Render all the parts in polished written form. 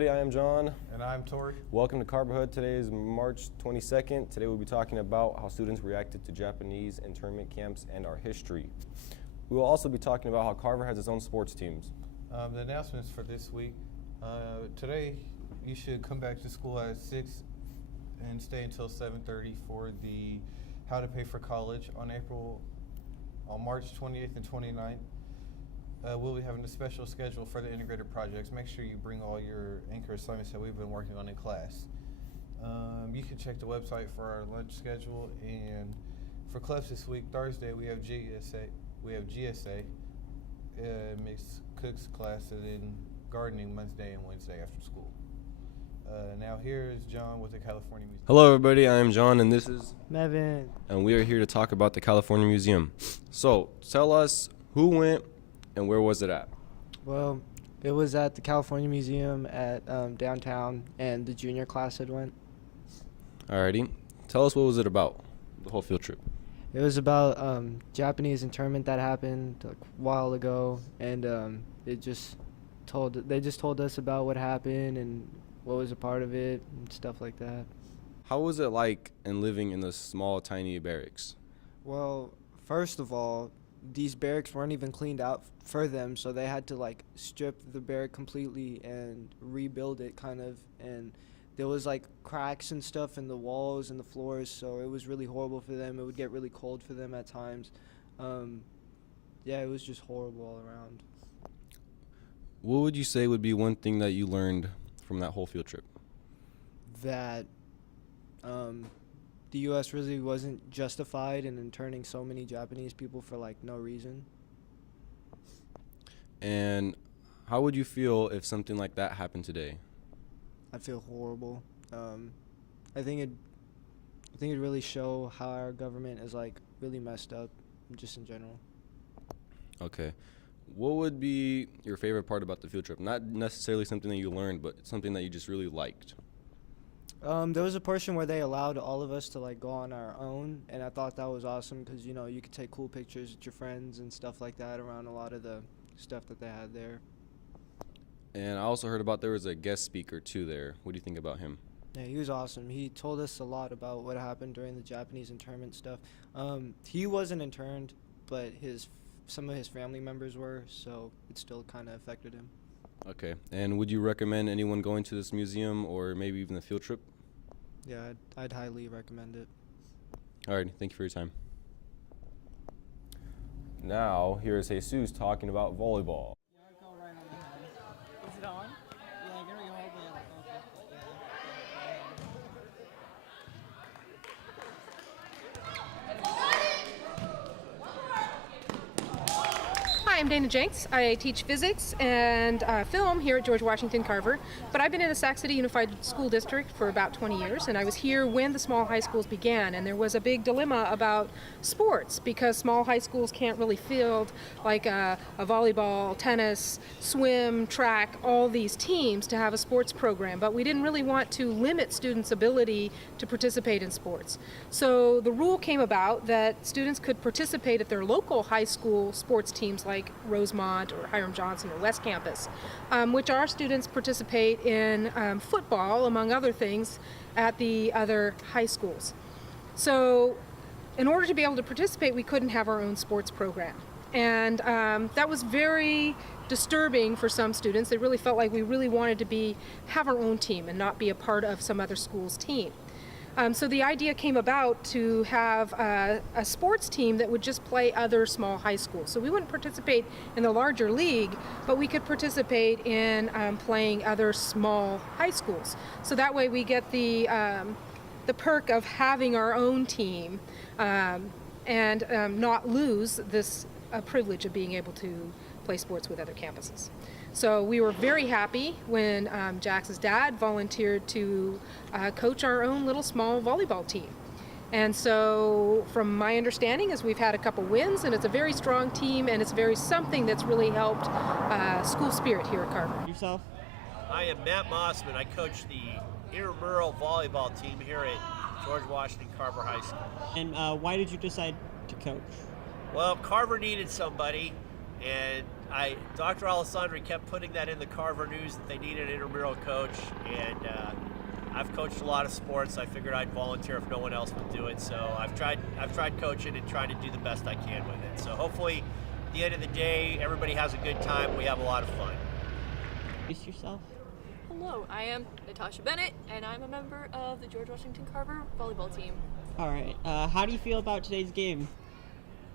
everybody, I am John. And I'm Tori. Welcome to Carverhub. Today is March 22nd. Today we'll be talking about how students reacted to Japanese internment camps and our history. We will also be talking about how Carver has its own sports teams. The announcements for this week. Today you should come back to school at 6 and stay until 7:30 for the How to Pay for College on March 28th and 29th. We'll be having a special schedule for the integrated projects. Make sure you bring all your anchor assignments that we've been working on in class. You can check the website for our lunch schedule. And for clubs this week, Thursday we have GSA, mixed cooks class, and then gardening Monday and Wednesday after school. Now here is John with the California Museum. Hello everybody, I am John and this is Mevin. And we are here to talk about the California Museum. So tell us who went and where was it at? Well, it was at the California Museum at downtown, and the junior class had went. Alrighty. Tell us what was it about, the whole field trip. It was about Japanese internment that happened a while ago, and they just told us about what happened and what was a part of it and stuff like that. How was it like in living in the small, tiny barracks? Well, first of all, these barracks weren't even cleaned out for them, so they had to like strip the barrack completely and rebuild it kind of, and there was like cracks and stuff in the walls and the floors, so it was really horrible for them. It would get really cold for them at times. Yeah, it was just horrible all around. What would you say would be one thing that you learned from that whole field trip? That the U.S. really wasn't justified in interning so many Japanese people for like no reason. And how would you feel if something like that happened today? I'd feel horrible. I think it'd really show how our government is like really messed up, just in general. Okay. What would be your favorite part about the field trip? Not necessarily something that you learned, but something that you just really liked. There was a portion where they allowed all of us to like go on our own, and I thought that was awesome because you could take cool pictures with your friends and stuff like that around a lot of the stuff that they had there. And I also heard about there was a guest speaker too there. What do you think about him? Yeah, he was awesome. He told us a lot about what happened during the Japanese internment stuff. He wasn't interned, but some of his family members were, so it still kind of affected him. Okay. And would you recommend anyone going to this museum or maybe even the field trip? Yeah, I'd highly recommend it. All right. Thank you for your time. Now, here is Jesus talking about volleyball. Go right on the head. Is it on? Yeah, you're gonna hold it. Hi, I'm Dana Jenks. I teach physics and film here at George Washington Carver, but I've been in the Sac City Unified School District for about 20 years, and I was here when the small high schools began, and there was a big dilemma about sports because small high schools can't really field like a volleyball, tennis, swim, track, all these teams to have a sports program, but we didn't really want to limit students' ability to participate in sports. So the rule came about that students could participate at their local high school sports teams like Rosemont or Hiram Johnson or West Campus, which our students participate in football, among other things, at the other high schools. So in order to be able to participate, we couldn't have our own sports program. And that was very disturbing for some students. They really felt like we really wanted to have our own team and not be a part of some other school's team. So the idea came about to have a sports team that would just play other small high schools. So we wouldn't participate in the larger league, but we could participate in playing other small high schools. So that way we get the perk of having our own team and not lose this privilege of being able to play sports with other campuses. So we were very happy when Jax's dad volunteered to coach our own little small volleyball team. And so from my understanding is we've had a couple wins, and it's a very strong team, and it's something that's really helped school spirit here at Carver. Yourself? I am Matt Mossman. I coach the intramural volleyball team here at George Washington Carver High School. And why did you decide to coach? Well, Carver needed somebody, and Dr. Alessandri kept putting that in the Carver News that they needed an intramural coach, and I've coached a lot of sports. I figured I'd volunteer if no one else would do it. So I've tried coaching and trying to do the best I can with it. So hopefully, at the end of the day, everybody has a good time. We have a lot of fun. Introduce yourself. Hello, I am Natasha Bennett, and I'm a member of the George Washington Carver volleyball team. All right. How do you feel about today's game?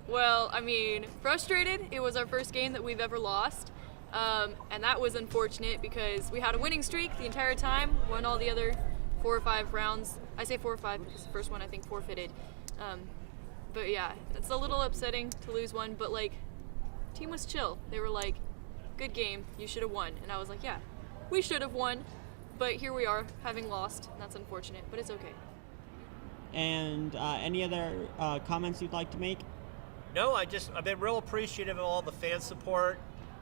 Well, I mean, frustrated. It was our first game that we've ever lost, and that was unfortunate because we had a winning streak the entire time, won all the other 4 or 5 rounds. I say 4 or 5 because the first one I think forfeited. But yeah, it's a little upsetting to lose one, but like, team was chill. They were like, good game, you should have won. And I was like, yeah, we should have won, but here we are, having lost, and that's unfortunate, but it's okay. And any other comments you'd like to make? No, I've been real appreciative of all the fan support.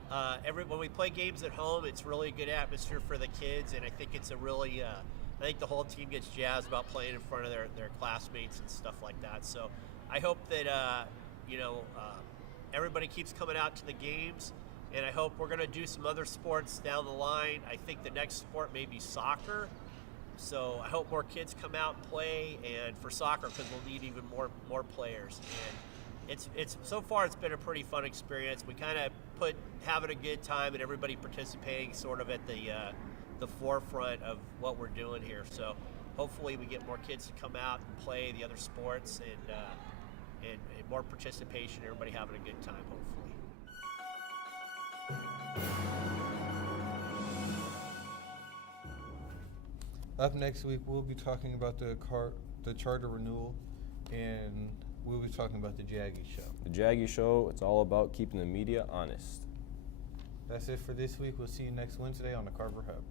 When we play games at home, it's really a good atmosphere for the kids, and I think it's a really, I think the whole team gets jazzed about playing in front of their classmates and stuff like that. So I hope that, everybody keeps coming out to the games, and I hope we're going to do some other sports down the line. I think the next sport may be soccer. So I hope more kids come out and play, and for soccer, because we'll need even more players. And it's so far it's been a pretty fun experience. We kind of put having a good time and everybody participating sort of at the forefront of what we're doing here. So hopefully we get more kids to come out and play the other sports, and more participation. Everybody having a good time, hopefully. Up next week, we'll be talking about the charter renewal, and we'll be talking about the Jaggy Show. The Jaggy Show, it's all about keeping the media honest. That's it for this week. We'll see you next Wednesday on the Carver Hub.